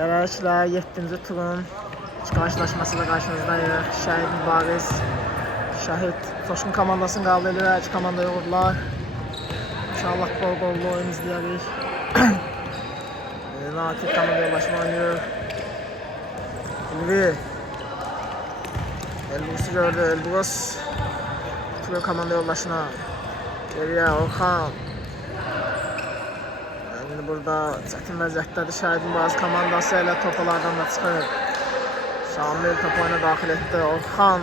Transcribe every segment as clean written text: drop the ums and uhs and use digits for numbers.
Arkadaşlar 7. turun karşılaşmasıyla karşınızdayız. Şahit Mübariz, Şahit Coşkun komandasını kabul ediyor. İki komanda yoğurdular. İnşallah bol gollu oyun izleyeriz. Natif komanda yollaşma oynuyor. Elvi. Elbus'u gördü. Elbus. Turuyor komanda yollaşına. Geriye Orhan. Şimdi burada çətin vəziyyətdədir. Şəhidin bazı komandası ilə topalardan da çıxır. Şamil topu oyuna daxil etdi. Orxan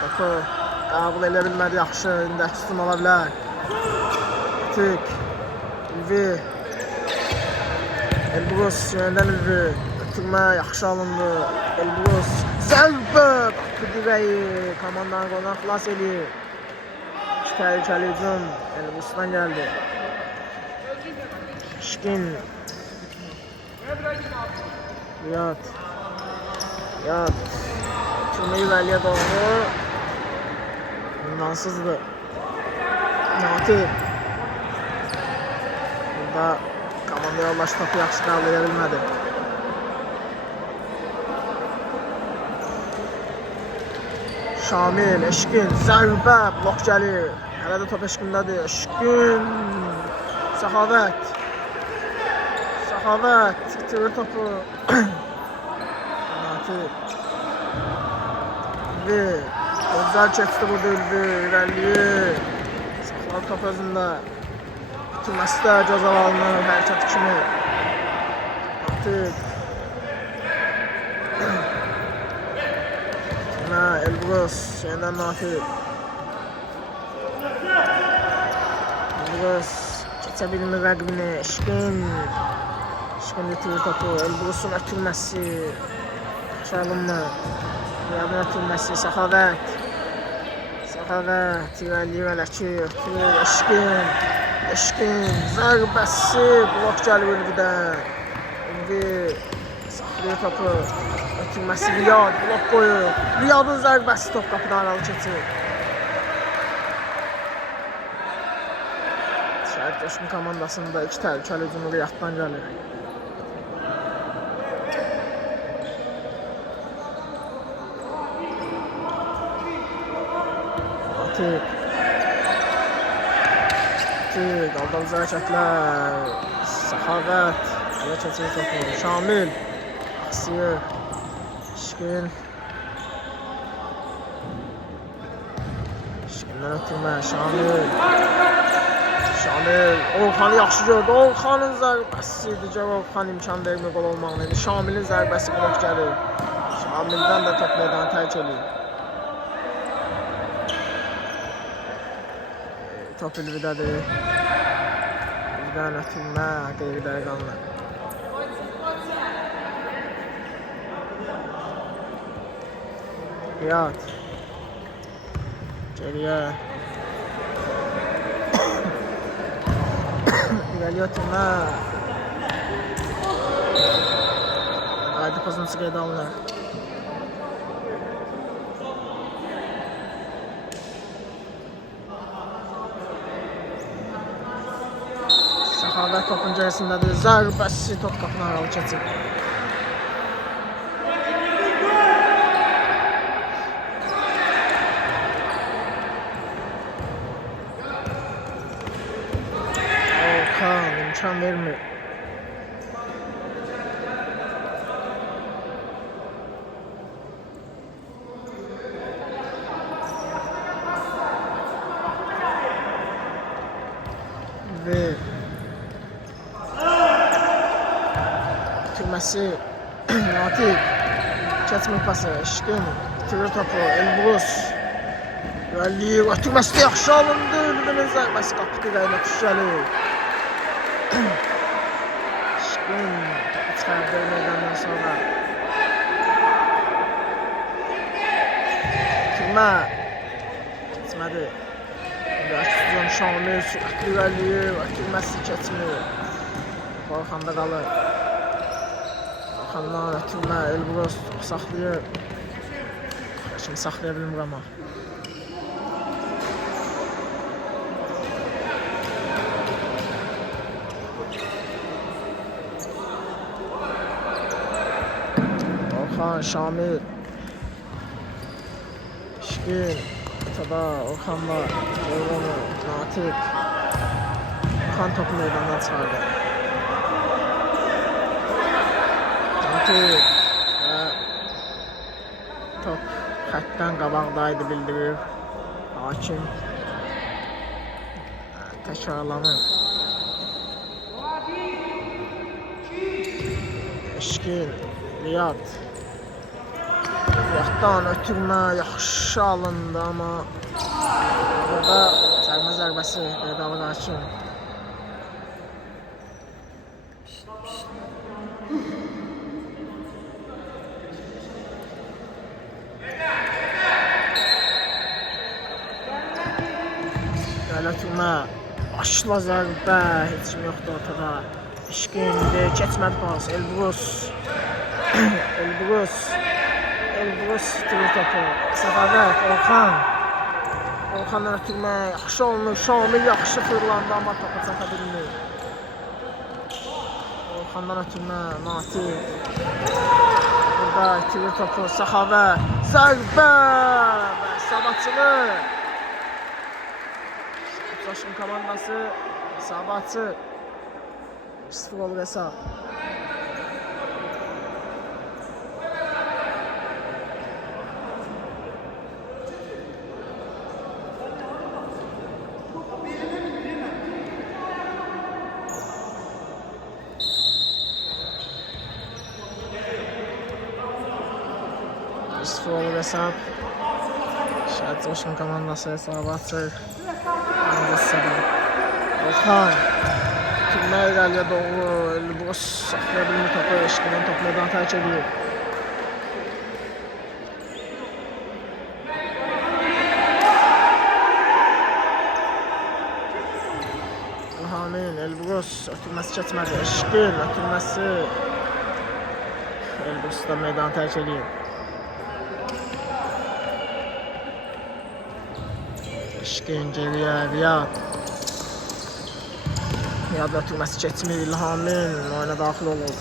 topu qəbul edə bilmədi. Yaxşı, indi əksizim ola bilər. Tük. Ülvi. Elbrus yönədən Ülvi. Ötürmə yaxşı alındı. Elbrus. Zərbə. Qapı dirəyi. Komandanın qolundan xilas edir. İki təhlükəli hücum Elbrus'dan gəldi. Şkin. Yat. Yat. Tümü yüvəliyə doğru. İmkansızdı. Natif. Burada komanda yoldaşı topu yaxşı qəbul edə bilmədi. Şamil, Eşkin, zərbə, blok gəlir. Hələ də top Eşkindədir. Eşkin. Səxavət. Səxavət. İtirir topu. Natif. Ülvi. Gözəl keçdi burada Ülvi. İrəliyir. Saxlar top özündə. Bitirməsi də cəza alınır. Hərəkət kimi. Natif. Elbrus. Yeniden Natif. Elbrus. Keçə bilmir rəqibini. Eşkin. Eşkin getirir topu. Elbrus'un ötürməsi. Çalınma. Riyadın ötürməsi. Səxavət. Səxavət. İrəliyir ələki. Ötürür. Eşkin. Eşkin. Zərbəsi. Blok gəlir Ülvidən. Ülvi. Saxlayır topu. Ötürməsi Riyad. Blok qoyur. Riyadın zərbəsi top qapıdan aralı keçir. Şəhid Coşkun komandasında iki təhlükəli hücumu Riyaddan gəlir. Natif. Qaldırıcı hərəkətlər. Səxavət. Hələ keçir topu. Şamil. Asiyir. Eşkin. Eşkindən ötürmə. Şamil. Şamil. Orxanı yaxşı gördü. Orxanın zərbəsi idi. Orxan imkan vermir qol olmağını. Şamilin zərbəsi blok gəlir. Şamildən də top meydanı tərk edir. Top Ülvidədir. Ülvidən ötürmə. Qeyri-dəqiqanlı. Riyad. Geriye. İrəliyə ötürmə. Qayda pozuntusu qeydə alınır. Səxavət topun cərisindədir. Zərbəsi top qapını aralı keçir. İmkan vermir. Ve bitirməsi Natif. Keçmir pası. Eşkin. Bitirir topu. Elbrus. İrəliyir. Ötürməsi də yaxşı alındı. Ülvinin zərbəsi qapı dirəyinə düşəlir. Eşkin. Topu çıxardı meydandan sonra. Bitirmə. Keçmədi. Əksizən Şamil sürətli irəliyir. Ötürməsi keçmir. Orxanda qalır. Orxandan ötürmə. Elbrus topu saxlayır. Şimdi saxlaya bilmir ama. Orxan, Şamil. Şişkin. Ortada Orxan var. Orxanı, Natiq. Orxan topu meydandan çıxardı. Natiq. Və top xəttdən qabaqdaydı bildirir. Hakim. Təkrarlanır. Eşkin, Riyad. Riyaddan ötürmə yaxşı alındı, amma burada cərimə zərbəsi Vedalı Hakim. Ötürmə, başla zərbə, heç kim yoxdur ortada. Eşkin, keçmədi pas, Elbrus. Elbrus tutur topu. Səxavət, Orxan. Orxandan ötürmə, yaxşı olunur. Şamil yaxşı fırlandı, amma topu çata bilmir. Orxandan ötürmə, Natiq. Burada itirir topu, Səxavət. Zərbə və Sabatçılı. Coşqun komandası Sabatçı. 0 olur hesab. Olur hesab. Şəhət Coşqun komandası hesabı açır. Orxan. Tümə irəliyə doğru. Elbrus saxlaya bilmir topu. Eşkinin topu meydan tərk edir. Orxanın, Elbrus ötürməsi keçmədi. Eşkin ötürməsi. Elbrus da meydan tərk edir. Eşkin geriyə, Riyad. Riyad ötürməsi keçmir, İlhamin oyuna daxil olur.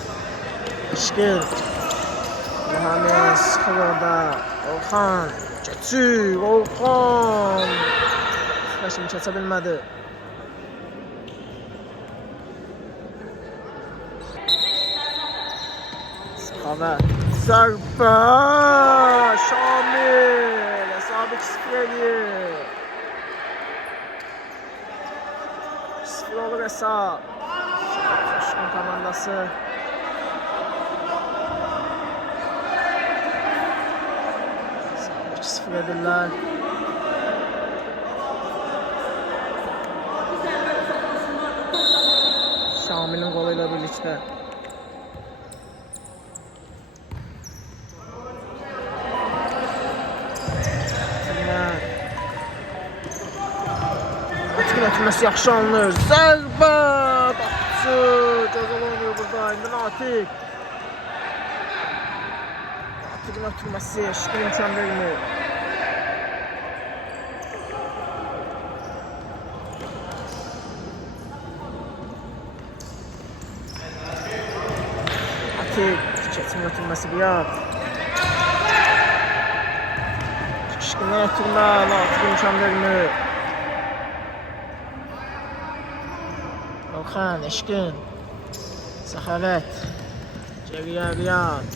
Eşkin. İlhamin sıxır orada. Orxan. Keçir, Orxan. Şimdi keçə bilmədi. Sıxavət. Zərbə. Şamil. Hesabı 2-0 edir. Olur hesab. Coşqun komandası. Hesabı 2-0 edirlər. Şamilin qolu ilə birlikdə. Ötürməsi yaxşı alınır. Zərbə! Baxçı! Gözəl oynuyor burada. İndi Natiq. Natiqin ötürməsi Eşkin imkan vermir. Natiq. Keçin ötürməsi Riyad. Eşkindən ötürmə. Natiq imkan vermir. Orxan, Eşkin. Səxavət. Geriyə Riyad.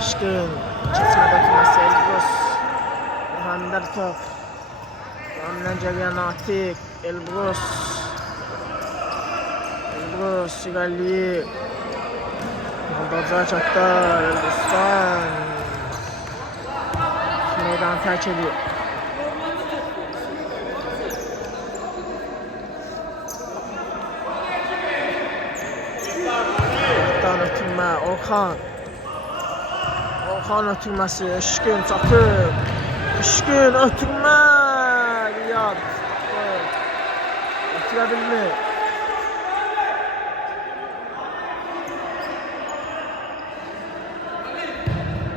Eşkin. Keçmədə ötürməsi Elbrus. Orxanında bir top. Orxandan geriyə Natiq. Elbrus. Elbrus irəliyir. Moldavca çatlar. Elbrusdan. Meydanı tərk edir. Orxan. Orxan ötürməsi, Eşkin çatır. Eşkin ötürmə. Riyad. Ötürə bilmir.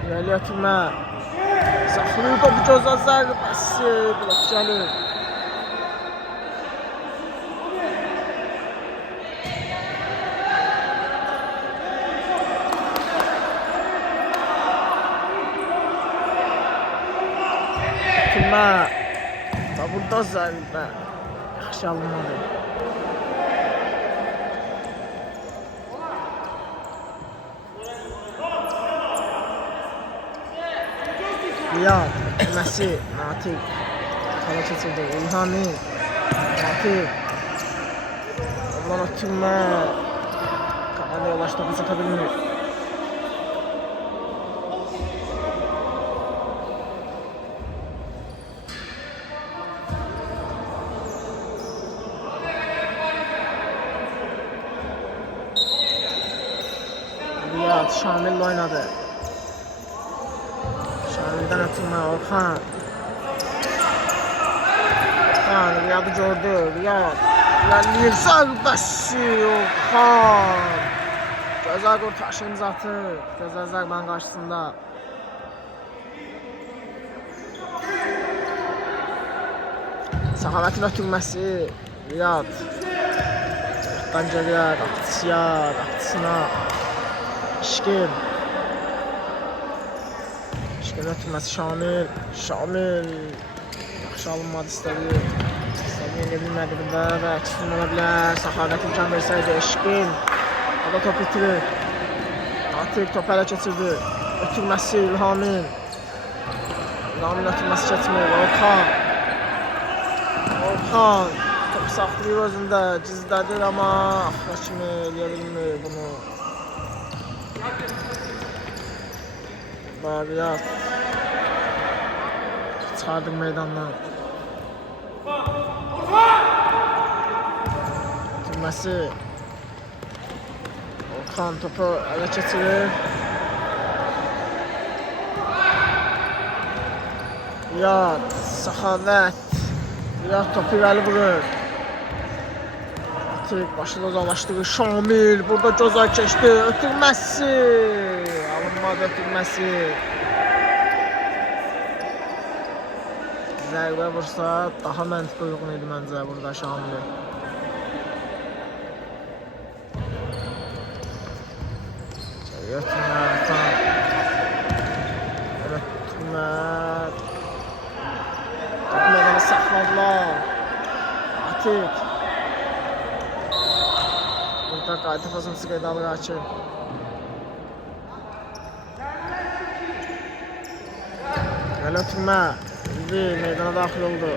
İrəli ötürmə. Saxlayır topu gözə zərbəsi. Blok gəlir. ötürmə. Da burada zərbə. Yaxşı alınmadı. Riyad, Messi, Natik. Kala keçirdi. İlhami, Natik. Ondan ötürmə. Kanada yolaş topu sata bilmir. Riyad, Şamil oynadı. Şamil'den ötürmə, Orhan. Orhan, Riyad'ı gördü. Riyad. İlerleyir, zərbəsi Orhan. Gözəl qurtarış imza atır. Gözəl zərbənin qarşısında. Səxavətin ötürməsi. Riyad. Riyaddan geriyə, qapıçıya, qapıçısına. İşkin. İşkin ötürməsi Şamil. Şamil. Yaxşı alınmadı istədi. İstədi yenə bilmədi burada və ikisini ola bilər. Səxavət imkan versəydi İşkin. O da top itirir. Natik topu ələ keçirdi. Ötürməsi İlhamin. İlhamin ötürməsi keçmir. Orhan. Orhan. Topu saxlayır özündə. Gizlədir amma axıra kimi eləyə bilmir bunu. Riyad. Çıxardır meydandan. Ötürməsi. Orhan topu ələ keçirir. Riyad, Səxavət. Riyad topu irəli vurur. Natik başını uzaqlaşdırır. Şamil burada gözəl keçdi. Ötürməsi. Alınmadı ötürməsi. Zərbə vursa daha məntiqə uyğun idi məncə burada Şamil. Ötürmə, Orhan. Ötürmə. Topu meydana saxladılar. Natik. Burada qayda pozuntusu qeydə alır hakim. Gəl ötürmə. Ülvi meydana daxil oldu.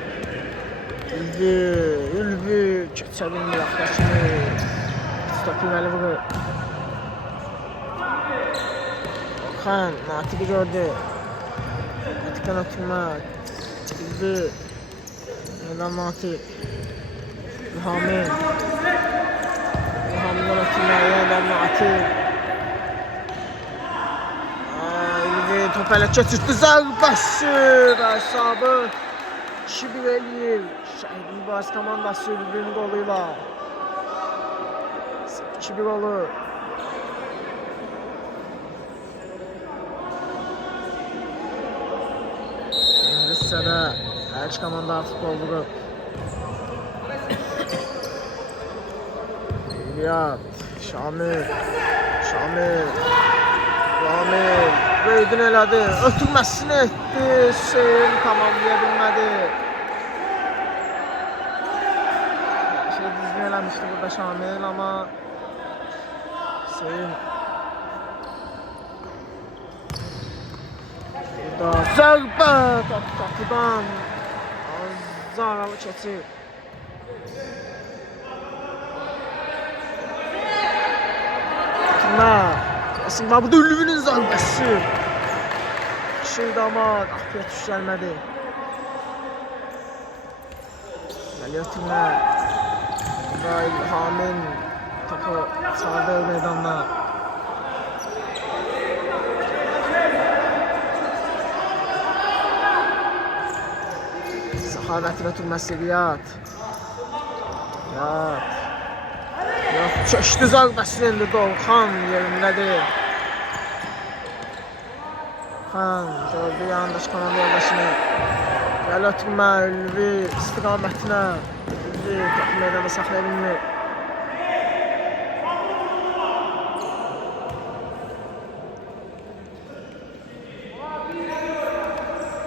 Ülvi keçə bilmir axıra kimi. Topu irəli vurur. Orhan Natik'i gördü. Natik'ten ötürmə. Ülvi. Meydan Natik. İlhamin. İlhamin'den ötürmə. Yeniden Natik. Top ələ keçirdi, zərbəsi və hesabı 2-1 eləyir. Şəhid Mübariz komandası Ülvinin qoluyla 2-1 olur. İkinci hissədə hər iki komanda artıq qol vurub. Riyad, Şamil, Böyüdün elədi, ötürməsini etdi, Hüseyin tamamlaya bilmədi. Düzgün eləmişdi burada Şamil amma Hüseyin burada zərbə qapıdan Zaralı keçir. Aslında bu da Ülvinin zərbəsi. Şeydi ama qapıya tuş gəlmədi. Gəlir Tümə. İlhamin topu çaldı meydanda. Səxavətin ötürməsi Riyad. Çöşdü zərbəsini indi Orhan yerindədir. Orhan gördü yandaş komanda yoldaşını. Gəl ötürmə Ülvi istiqamətinə. Ülvi topu meydanda saxlaya bilmir.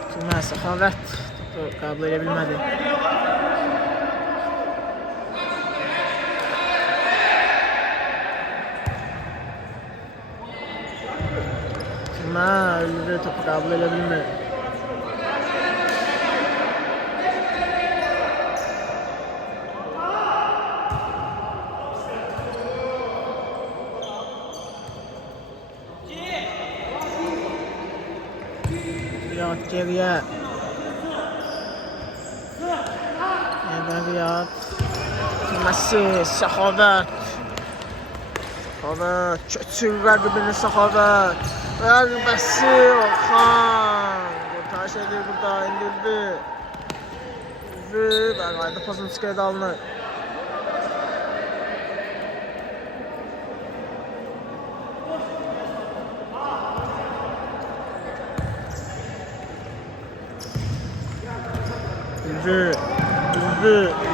Ötürmə Səxavət Qəbul edə bilmədi. Türmə Ülvi topu qəbul edə bilmir. Riyad geriyə. Yenə Riyad. Türməsi Səxavət. Səxavət keçir rəqibini Səxavət. Rəqbəsi Orxan. Qurtarış edir burada indi Ülvi. Ülvi və qayda pasını çıxardı alınır. Ülvi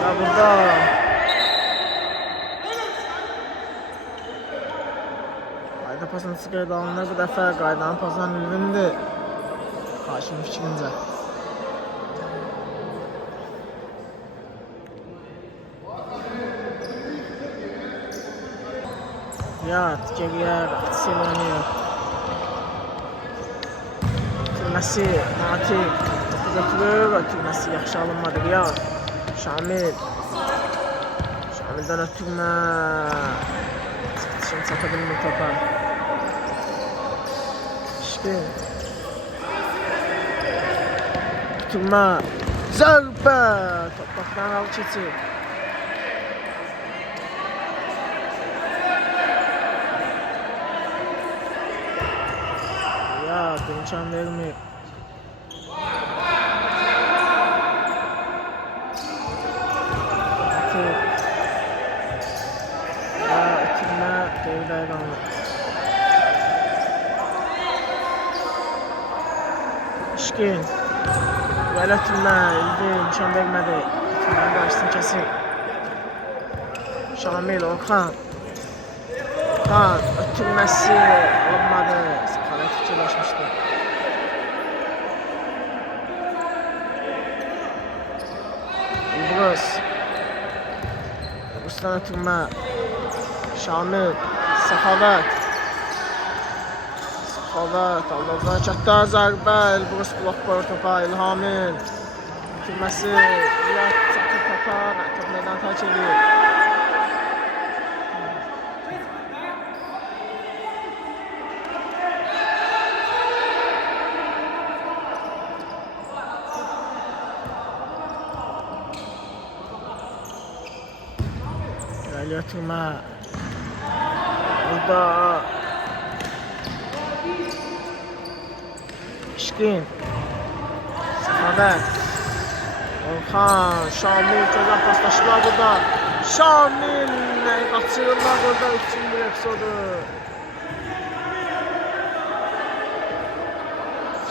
və burada qayda pasını çıxardı alınır. Bu dəfə qaydanın pasından Ülvindir. Haşimin fikrincə. Riyad geriyə Rəqçisi oynayır. Türməsi Natik topu götürür və Türməsi yaxşı alınmadı. Riyad Şamil. Şamildən ötürmə. Çıxışını çata bilmir topa. İşkin. Ötürmə. Zərbə. Toprakdan al keçir. Riyad imkan vermir. Ötürmə geridə qalır. İşkin. Belə ötürmə Ülvi imkan vermədi. Ötürmənin qarşısını kəsir. Şamil Orxan. Orxan ötürməsi olmadı. Səxavət fikirləşmişdi. İlbrus. İlbrusdan ötürmə. Şamil. Səxavət. Səxavət. Allah'dan çatda zərbə. İlbrus blok qoyur topa. İlhamil. Ötürməsi. Riyad çatır topa. Top meydan tərk edir. Ötürmə. Burada İşkin. Səxavət. Orxan. Şamil gözəl paslaşdılar burada. Şamil qaçırırlar burada 3-cü epizodu.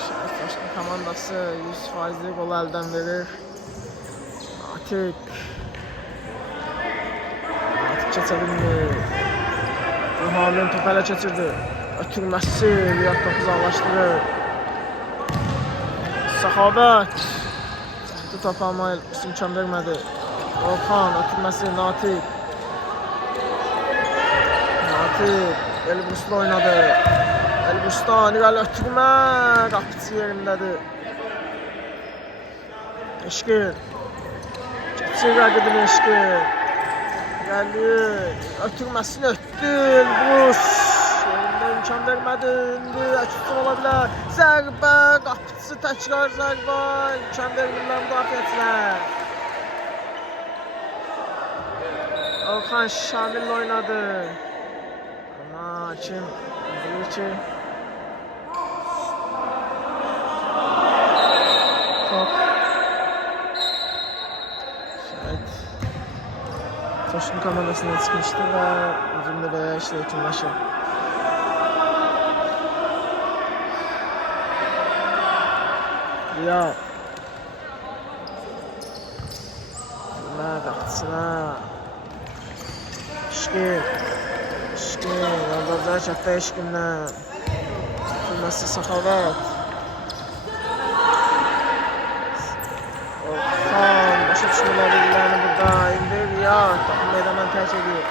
Şəhər komandası 100%'lik gol əldən verir. Natik. Keçə bilmir. Ruhanın topu ələ keçirdi. Ötürməsi Riyad topu uzaqlaşdırır. Səxavət. Çıxdı topu amma imkan vermədi. Orxan ötürməsi Natik. Natik Elbrus'la oynadı. Elbrus'dan irəli ötürmə. Qapıcı yerindədir. Eşkin. Keçir rəqibini Eşkin. Gəlir, ötürməsini ötdü, Elbrus. Yerindən imkan vermədi, indi əksizlik ola bilər. Zərbə, qapıcısı təkrar zərbə, imkan verilmən müdafiəçilər. Orxan Şamil'lə oynadı. Amma kim bilir ki top Toşkun komandasına çıkmıştı ve uzun da bayağı işte yakınlaşıyor. Ya Türmə qapısına İşkin Yoldaca çatda İşkindən Türməsi Səxavət Orxan başa düşmələr illərini burada. İndi Riyad takım meydandan tərk edir.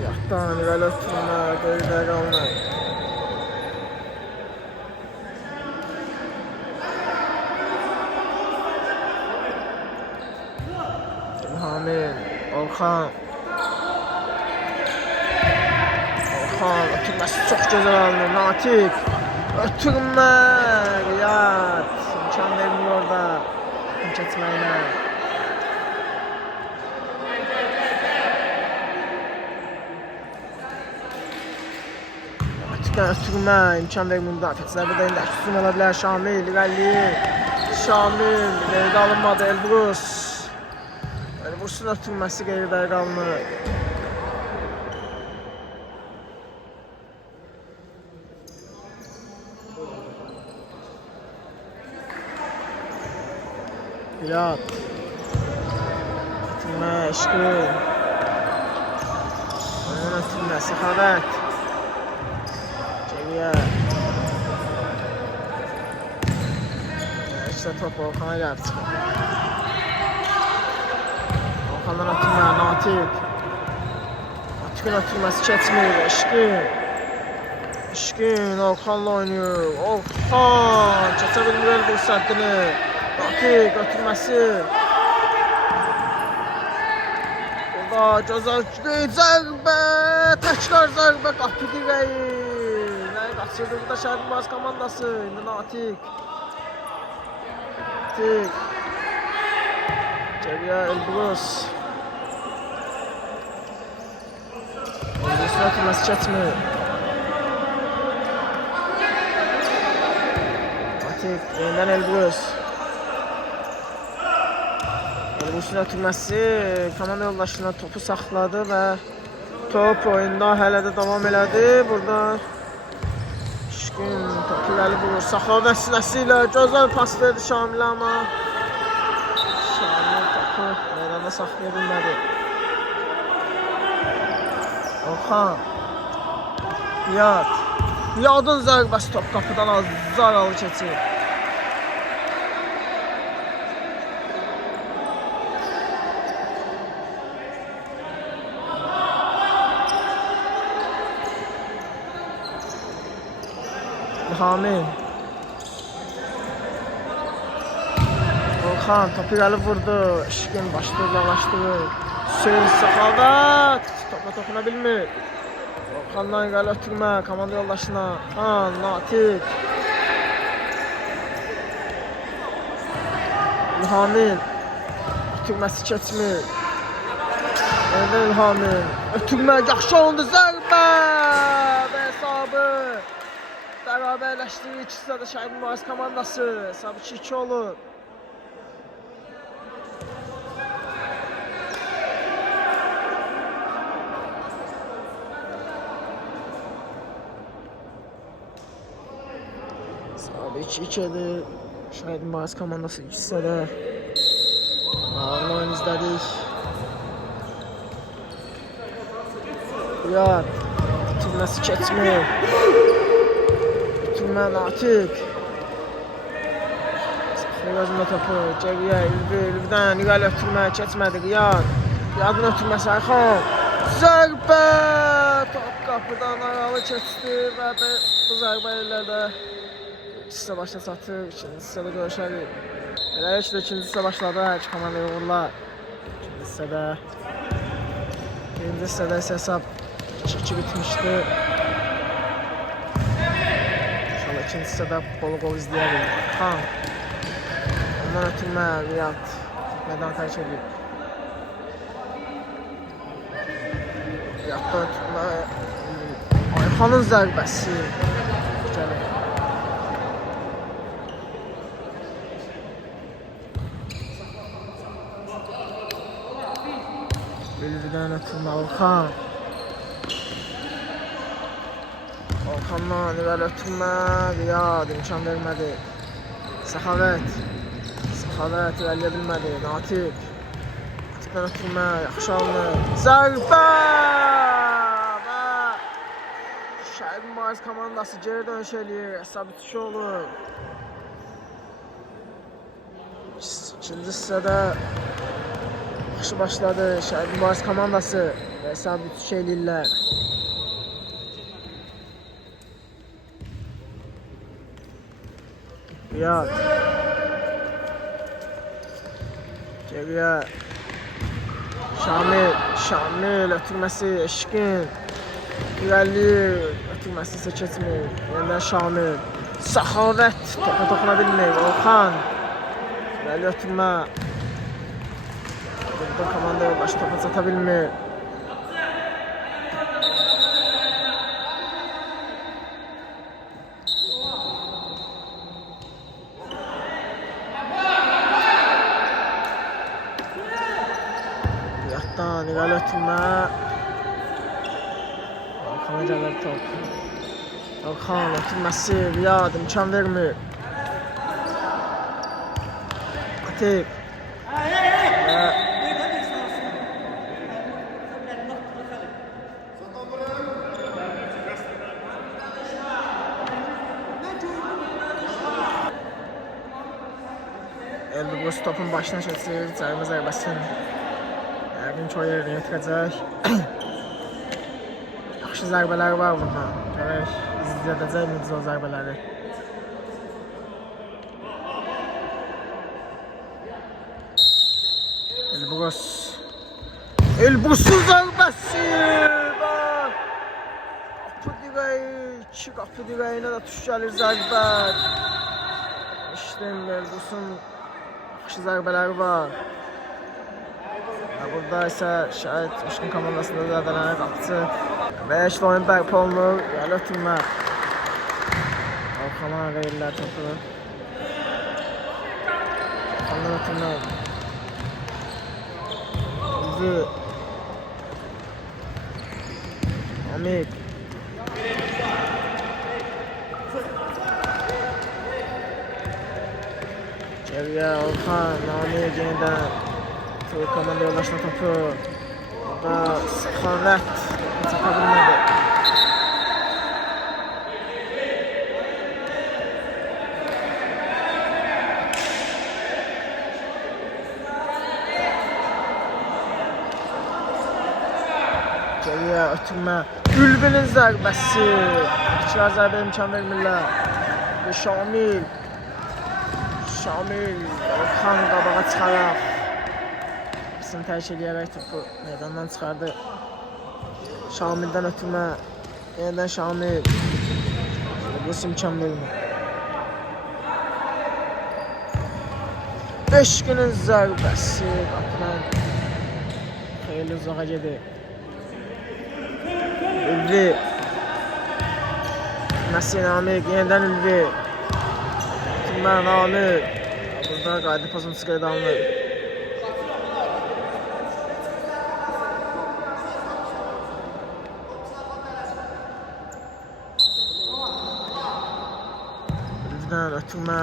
Riyaddan irəli ötürmə, geridə qalma. Hamil, Orxan. Orxan ötürməsi çox gözəl alınır. Natiq. Ötürmə. Riyad. İmkan vermiyor orada. Keçməyinə. Natiqdən ötürmə. İmkan vermiyor müdafiəçilər. Burada indi üstün ola bilər. Şamil, irəliyir. Şamil. Verdi alınmadı. Elbrus. Elbrus'un ötürməsi qeyri-də qalınır. Riyad. Ötürmə, eşqi. Onun ötürmə, Səxavət. Geriyə. İşte top Orxana gəlib çıxır. Orxandan ötürmə, Natiq. Natiqin ötürməsi keçmir, Eşqin. Eşqin Orxanla oynayır. Orxan keçə bilmir Elbrus səddini. Natiq ötürməsi. Burada gözəl zərbə, təkrar zərbə, qapı dirəyi. Nəyi qaçırdı burada Şəhərlibaz komandası. İndi Natiq. Natiq. Geriyə Elbrus. Elbrus'un ötürməsi keçmir. Natiq, yenidən Elbrus. Elbrus'un ötürməsi komanda yoldaşına topu saxladı və top oyunda hələ də davam elədi. Burada Şişkin topu irəli vurur. Səxavət sinəsi ilə gözəl pas verdi Şamilə, amma Şamil topu meydanda saxlaya bilmədi. Orxan. Riyad. Riyadın zərbəsi top qapıdan zaralı keçir. Hamil. Orxan topu irəli vurdu. Eşqin başlayır. Hüseyin Səxavət topa toxuna bilmir. Orxandan irəli ötürmə komanda yoldaşına. Natiq. İlhamil. Ötürməsi keçmir. İlhamil. Ötürmə yaxşı oldu, zərbə və hesabı bərabərləşdirir. İkisi də Şəhərlibaz komandası. Hesabı 2-2 olur. Hesabı 2-2'dir. Şəhərlibaz komandası ikisi də ağırlı oyun izlədik. Riyad. Ötürməsi keçmir. Ötürmə Natiq. Saxlayır özündə topu. Geriyə İlvidən irəli ötürmə keçmədi. Riyad. Riyadın ötürməsi Ayxan. Zərbə! Top qapıdan aralı keçdi və bu zərbə illərdə İkinci hissə başa çatır. İkinci hissədə görüşərik. Elə ki də ikinci hissə başladı. Hər iki komanda uğurlar. İkinci hissədə. Birinci hissədə isə hesab 2-2 bitmişdi. İnşallah ikinci hissədə bol izləyərik. Ondan ötürmə Riyad. Meydan tərk edib. Riyadda ötürmə Ayxanın zərbəsi. Gəlir. Bilvidən ötürmə Orxan. Orxandan irəli ötürmə Riyad imkan vermədi. Səxavət. Səxavət irəliyə bilmədi. Natiq. Natikdən ötürmə, yaxşı alınır. Zərbə! Və Şəhid Mübariz komandası geri dönüş eləyir. Hesab 2 olur. İkinci hissədə yaxşı başladı Şəhid Mübariz komandası. Hesab 3 eləyirlər. Riyad. Geriyə. Şamil ötürməsi, Eşkin. İrəliyir, ötürməsi isə keçmir. Yeniden Şamil. Səxavət topa toxuna bilmir. Orxan. İrəli ötürmə. Burada komanda yoldaşı topa çata bilmir. Riyaddan irəli ötürmə. Orxana gəlir top. Orxan ötürməsi, Riyad imkan vermir. Atib. Və Elbrus topun başına keçir, cərimə zərbəsini yəqin ki o yerinə yetirəcək. Yaxşı zərbələri var burada. Görək, izlədəcək miyiz o zərbələri. Elbrus'un zərbəsi! Qapı direği, iki qapı direğine de tuş gəlir zərbə. İşte Elbrus'un yaxşı zərbələri var. Burada ise Şəhid Eşkin komandasında zədələnən qapıcı. Və işte oyun bərpa olunur. Gəl ötürmə. Orxana verirlər topu. Orxandan ötürmə. Üzü. Amik. Geriyə Orxan, Amik yeniden. Komanda yoldaşına topu. Burada Səxavət çata bilmədi. Geriyə ötürmə. Ülbinin zərbəsi. İkilər zərbə imkan vermirlər. Şamil. Orxan qabağa çıxaraq. Tərk edərək topu meydandan çıxardı. Şamildən ötürmə. Yeniden Şamil. Elbrus imkan vermir. Eşkinin zərbəsi. Qapıdan xeyli uzağa gedir. Ülvi. Məsin Amik. Yeniden Ülvi. Ötürmə Amik. Burada qaydı pozuntusu qeydə alınır. Ötürmə.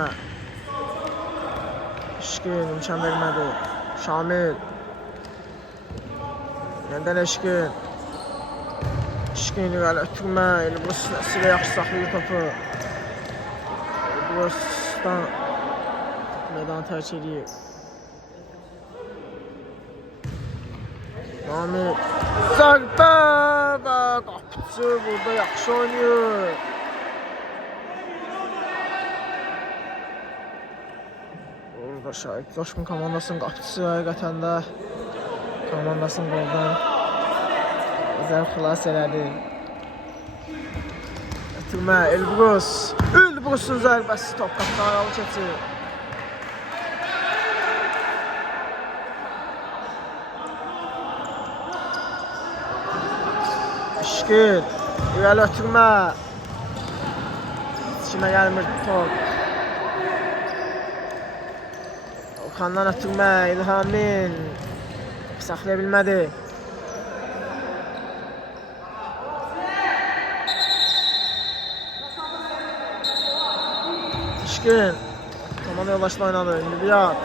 Eşkin imkan vermədi. Şamil. Yeniden Eşkin. Eşkin irəli ötürmə. Elbrus silə yaxşı saxlayır topu. Elbrus'dan meydanı tərk edir. Amik. Zərbə və qapıcı burada yaxşı oynayır. Şəhid Coşkun komandasının qapıcısı həqiqətən də komandasının qoldan gözəl xilas elədi. Ötürmə Elbrus'un zərbəsi top qapıdan aralı keçir. Eşkin irəli ötürmə. İçinə gəlmir top. Orxandan ötürmə, İlhamin saxlaya bilmədi. Eşkin komanda yoldaşla oynadı. İndi Riyad.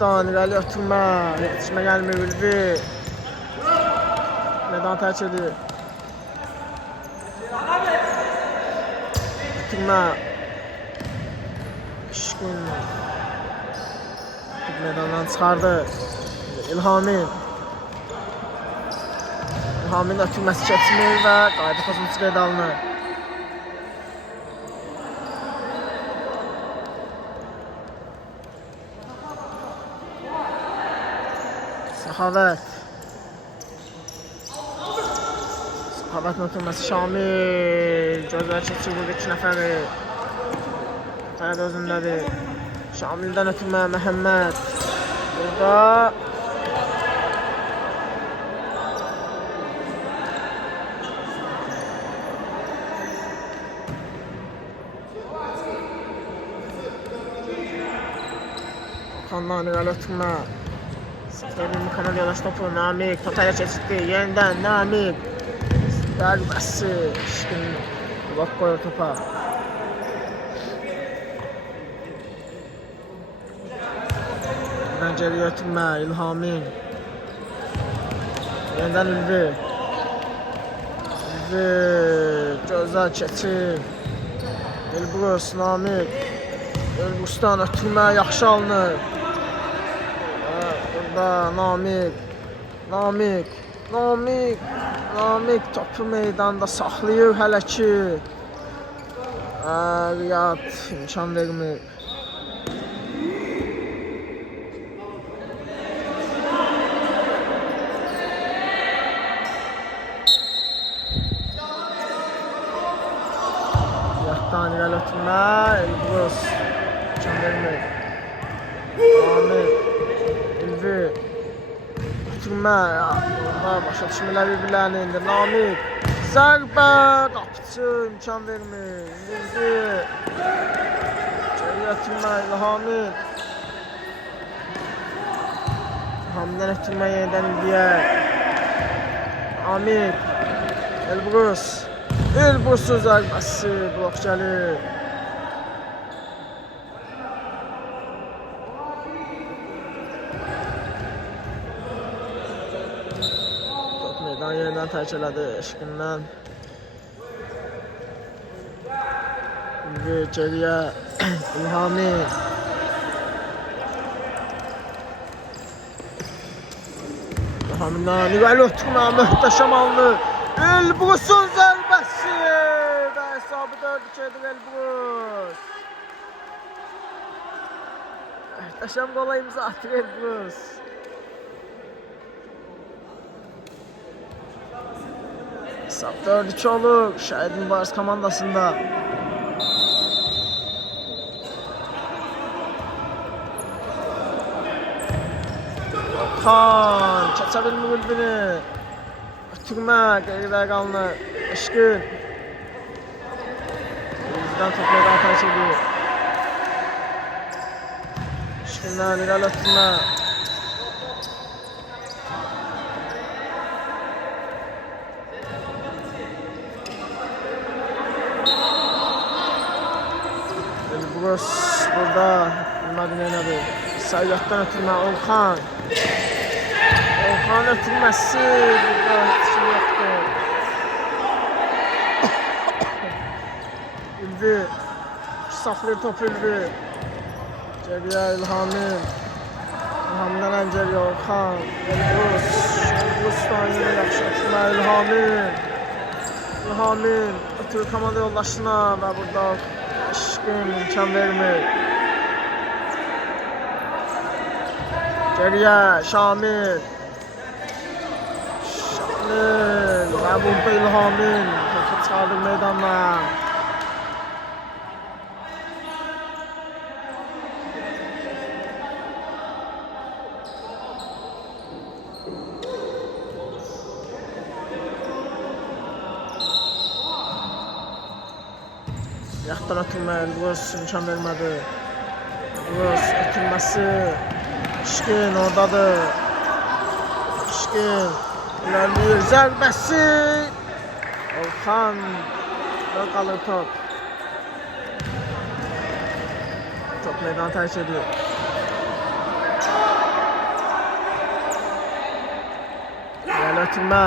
Siyahdan irəli ötürmə. Yetişmə gəlmir Ülvi. Meydan tərk edir. Ötürmə. İşkin. Meydandan çıxardı. İlhamin. İlhamin ötürməsi keçmir və qayda pozuntusu qeydə alınır. Səxavət. Səxavətin ötürməsi Şamil. Gözlər keçir burada 2 nəfəri. Qayda özündədir. Şamildən ötürmə Məhəmməd. Burada Okandan irəli ötürmə. Səfərin kanal yanaş topu Namik. Totaya keçirdi. Yenidən Namik. Dərbəsi. İşkin blok qoyur topa. Geriye ötürmə İlhamin. Yenidən Ülvi. Ülvi. Gözlər keçir. Elbrus, Namik. Elbrusdan ötürmə yaxşı alınır. Burada Namik. Namik topu meydanda saxlayır hələ ki. Riyad imkan vermir. Riyaddan irəli ötürmə. Elbrus imkan vermir. Namik. Ülvi. Ötürmə. Burada başa düşmələr bir-birlərini indir. Namik. Zərbə. Qapıcı imkan vermir. Ülvi. Geriyə ötürmə İlhamin. İlhamin'dən ötürmə yenidən Ülviyə. Namik. Elbrus. Elbrus'un zərbəsi. Blok gəlir. Meydan yerindən tərk elədi Eşqindən. Ülvi geriyə İlhamin. İlhamin'dən irəli ötürmə möhtəşəm alınır. Elbrus'un zərbəsi və hesabı 4-2 edir Elbrus. Möhtəşəm qola imza atır Elbrus. Hesab 4-2 olur Şəhid Mübariz komandasında. Okan keçə bilmir Ülvini. Ötürmə qeyridə qalınır. Eşqin. Ülvidən top meydan tərk edir. Eşqindən irəli ötürmə. Elbrus burada bilmədi neylədir. Səyyatdan ötürmə Orxan. Orxan ötürməsi burada heç şey yoxdur. Ülvi saxlayır topu Ülvi. Geriyə İlhamin. İlhamin'dən ən geriyə Orxan. Elbrus'dan yine yaxşı ötürmə İlhamin. İlhamin ötürür komanda yoldaşına və burada Eşqin imkan vermir. Geriyə Şamil. Və burada İlhamin topu çıxardır meydandan. Yaxdan ötürmə Elbrus imkan vermədi. Elbrus ötürməsi. Eşqin oradadır. Eşqin ilerleyir. Zərbəsi. Orxan qalır top. Top meydanı tərk edir. ötürmə.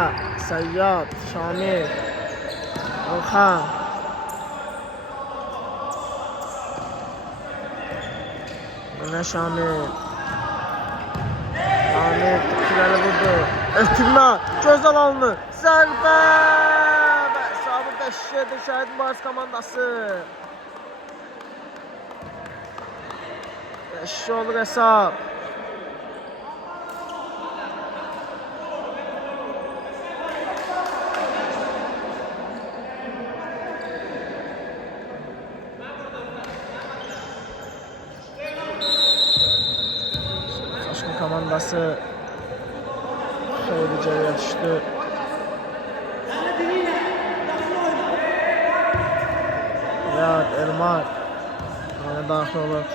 Səyyad, Şamil. Orxan. Yine Şamil. Şamil tükürəli vurdu. Ötürmə. Gözəl alınır. Zərbə. Və hesabı 5-7 Şəhid Mübariz komandası. 5 olur hesab. Aşkın komandası xeyli geriye düştü. Riyad, Elmar ona daxil olur.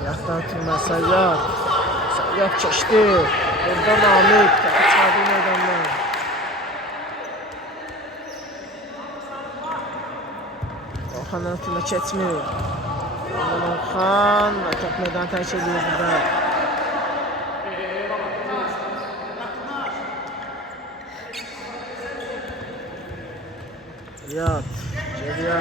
Riyaddan ötürmə Səyyad. Səyyad keçdi. Burada Namik çıxardı meydandan. Orxandan ötürmə keçmir. Orxan və top meydan tərk edir burada. Riyad, geriyə.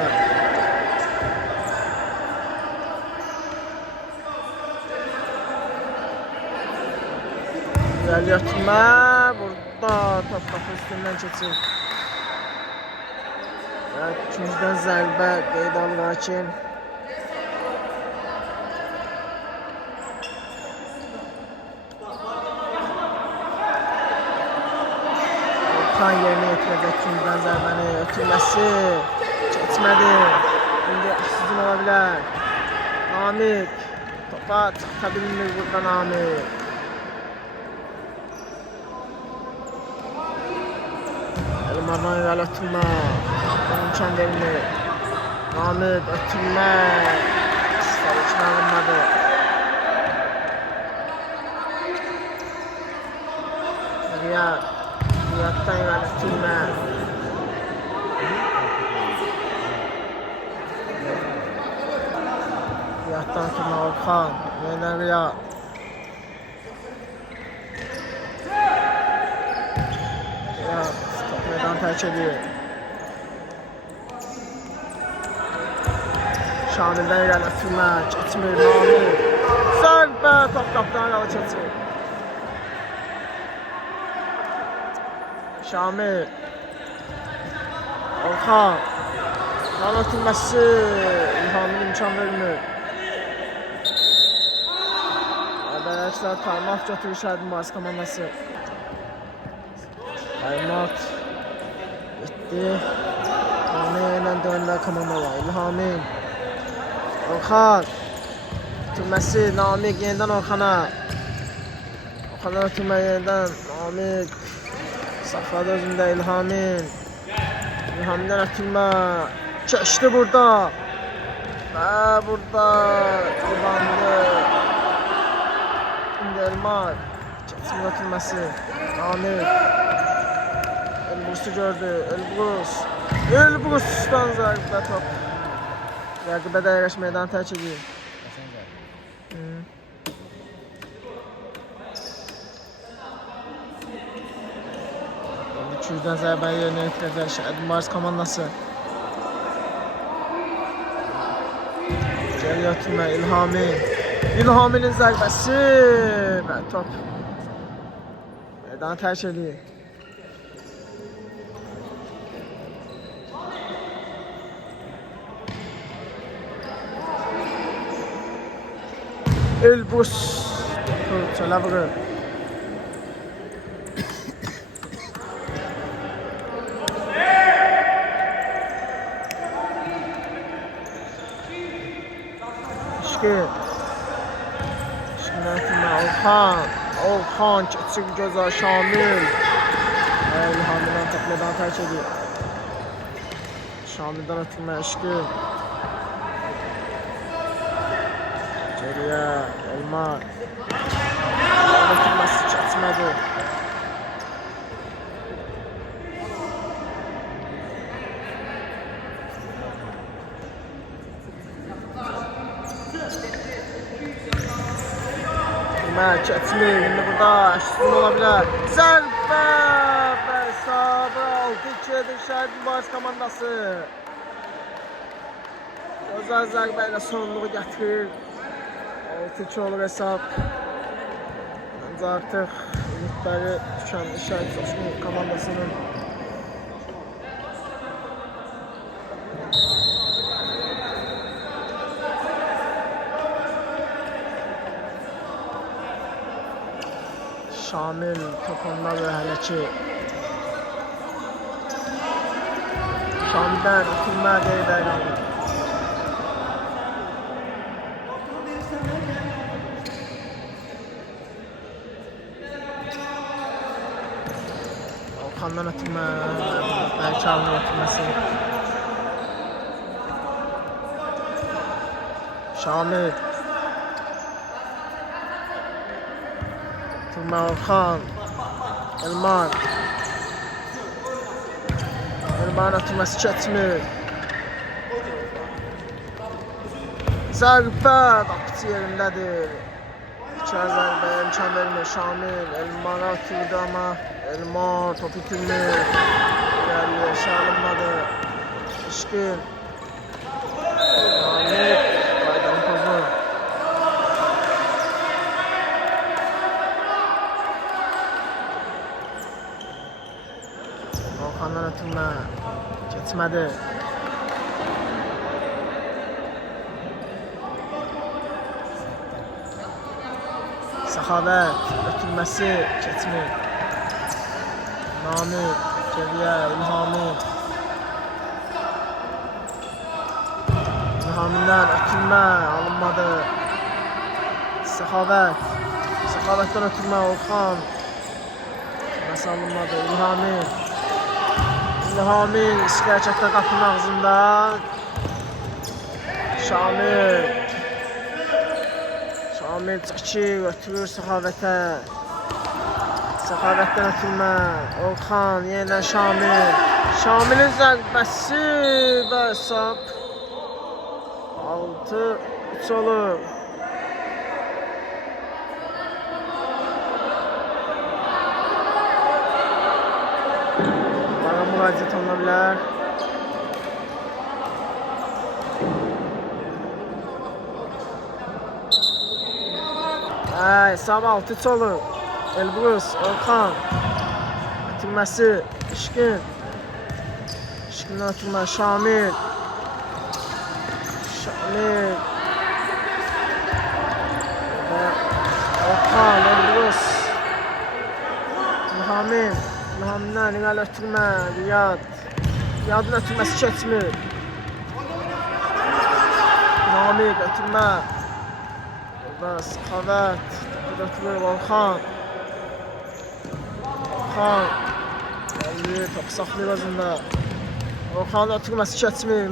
Güzel yatma. Burada top kafa üstündən keçir. Və ikinciden zərbə qeyd alır hakim. Orxan yerine yetirəcək ikinciden zərbəni. Ötürməsi keçmədi. İndi sizin ola bilər. Namik topa çata bilmir burada Namik. Elmardan irəli ötürmə. İmkan verilmir. Namik ötürmə. İstədi için alınmadı. Riyad. Riyaddan irəli ötürmə. Riyaddan ötürmə Orxan. Yenə Riyad. Riyad. Meydan tərk edir. Şamildən irəli ötürmə. Keçmir Namik. Zərbə. Top qapıdan irəli keçir. Şamil. Orxan. Lan ötürməsi. İlhamın imkan vermir. Arkadaşlar timeout götürür Şəhid Mübariz komandası. Timeout bitti. İlham'la dönürlər komandalar. İlham'ın. Orxan. Ötürməsi Namik yeniden Orxan'a. Orxan'a ötürmə yeniden Namik. Saxladı özündə İlham'ın. İlham'dan ötürmə. Keçdi burada. Və burada qurbandı. İndi Elmar. Keçmir ötürməsi. Namik. Elbrus'u gördü. Elbrus. Elbrus'tan zərbə top. Rəqibə dəyərək meydan tərk edir. 200'den zərbəni yerinə yetirəcək Şəhid Mübariz komandası. Geriyə ötürmə İlham'ın. İlham'ın zərbəsi və top meydanı tərk edir. Elbrus çölə vurur. Şimdi Orxan. Orxan keçir gözəl Şamil. İlham'dan top meydanı tərk edir. Şamildən ötürmə eşqi. Geriyə Elmar. Ötürməsi keçmədi. Keçmir indi burada. Üstün olabilir. Zərbə və hesabı 6-2'dir Şəhid Mübariz komandası. Gözəl zərbə ilə sonluğu gətirir. 6-2 olur hesab. Ancaq artıq ümidləri tükəndi Şəhid Coşqun komandasının. Şamil topundan ve hele ki Şamil'den oturma geride kaldı. Okan'dan oturma, Berçal'ın oturması. Şamil Orxan, Elman atılması Keçmir. Zərbə qapıcı yerindədir. İçər zərbəyə imkan vermir Şamil. Elman'a atıldı ama Elman topu itirmir. Gəldi, alınmadı. İşkin Şamil qaydanın topu. Orxandan ötürmə keçmədi. Səxavət ötürməsi keçmir. Namir geriyə İlhamindən ötürmə alınmadı. Səxavətdən ötürmə Orxan. Nəsə alınmadı. İlhami iskə hərəkətdə qapının ağzında. Şamil çəkir, ötürür Səxavətə. Səxavətdən ötürmə Orxan, yenə Şamilin zərbəsi və hesab 6-3 olur. Müraciət oluna bilər. Hesab 6-3 olur. Elbrus, Orxan ötürməsi İşkindən ötürmə Şamil Orxan, Elbrus İlhamindən irəli ötürmə Riyadın ötürməsi Keçmir. Namik ötürmə Səxavət topu ötürür Orxan gəldi, topu saxlayır özündə. Orxanın ötürməsi Keçmir.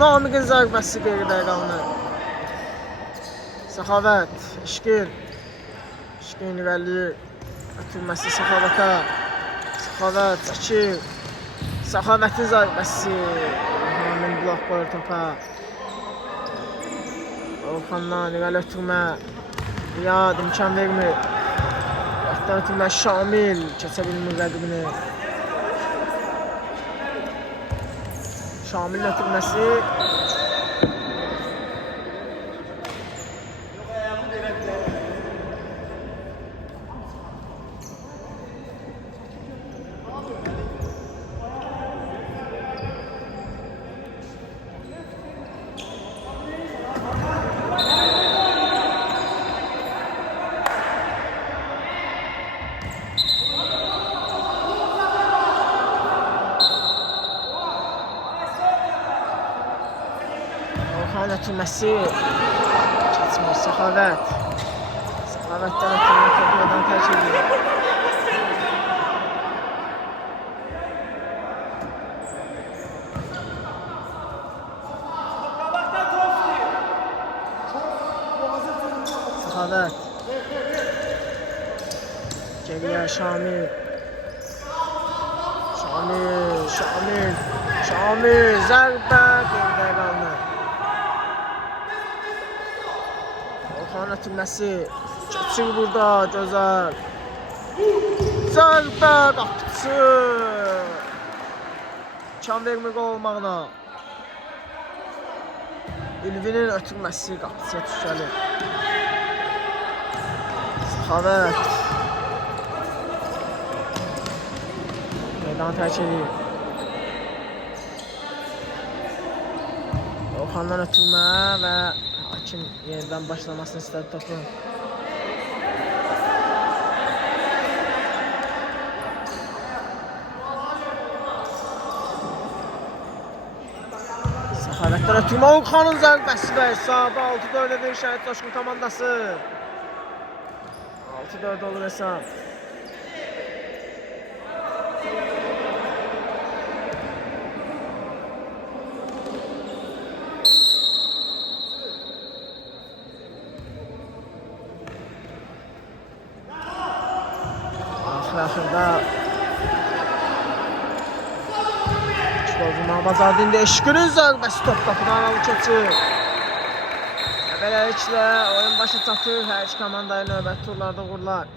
Namikin zərbəsi geridə qaldı. Səxavət İşkin irəliyir. Ötürməsi Səxavətə. Səxavət çəkir. Səxavətin zərbəsi. Orxanın blok qoyur topa. Orxandan irəli ötürmə. Riyad imkan vermir. Riyaddan ötürmə Şamil keçə bilmir rəqibini. Şamilin ötürməsi. Orxanın ötürməsi keçmir. Səxavətdən ötürmə topladan tərk edir. Səxavət geriyə Şamil zərbə geridə qaldı. Orxanın ötürməsi Geçir burada gözəl. Zərbə qapıcı. İmkan vermir qol olmağına. Ülvinin ötürməsi qapıcıya düşəlir. Səxavət. Meydanı tərk edir. Orxandan ötürmə və Hakim yenidən başlamasını istədi topun. Səxavətdən ötürmə Orxanın zərbəsi və hesabı 6-4 edir Şəhid Coşqun komandası. 6-4 olur hesab. Axırda Çuvalcı Bazardin'de Eşqinin zərbəsi top qapıdan alı keçir. Beləliklə oyun başa çatır. Hər iki komandayı növbəti turlarda uğurlar.